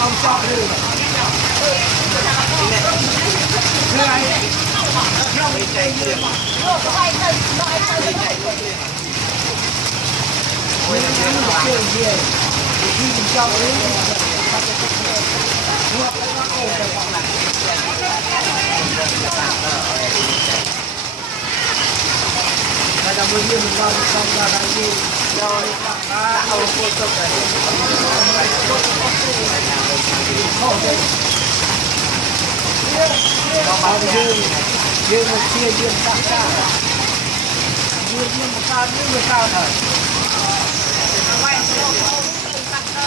ông chọn đi này không chạy gì mà có ai chạy nó ai chạy quên là chuyện là chuyện gì khi mình cho đấy mua cái con cổ để phòng lại bây giờ mình vào trong là cái gì rồi taเอาคนตกไปเอายืนเชียร์ยืนตั้งใจยืนมาการยืนมาการหน่อยไว้ตั้งใจ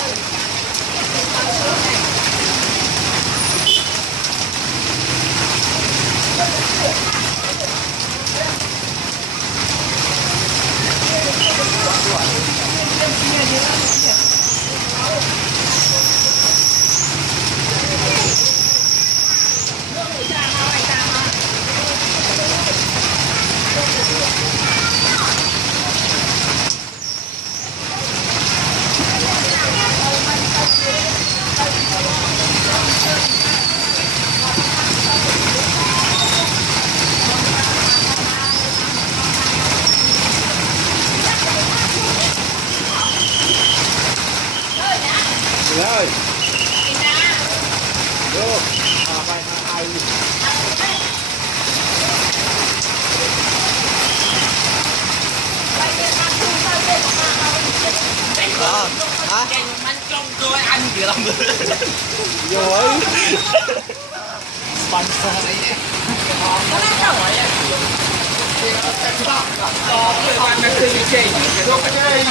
rồi vô bài hai hả bánh trong tôi ăn gì lắm rồi bánh sao đấy nhé có lắm đâu rồi có bạn đang chơi chơi có cái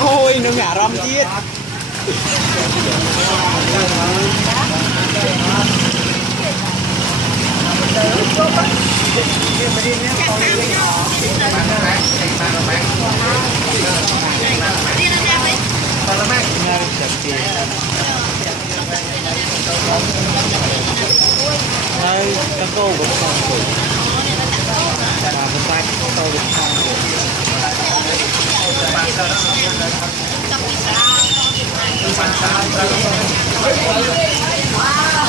ôi nó ngả râm chiết đây các cô cũng không đủ và một vài câu cũng không đủ Wow.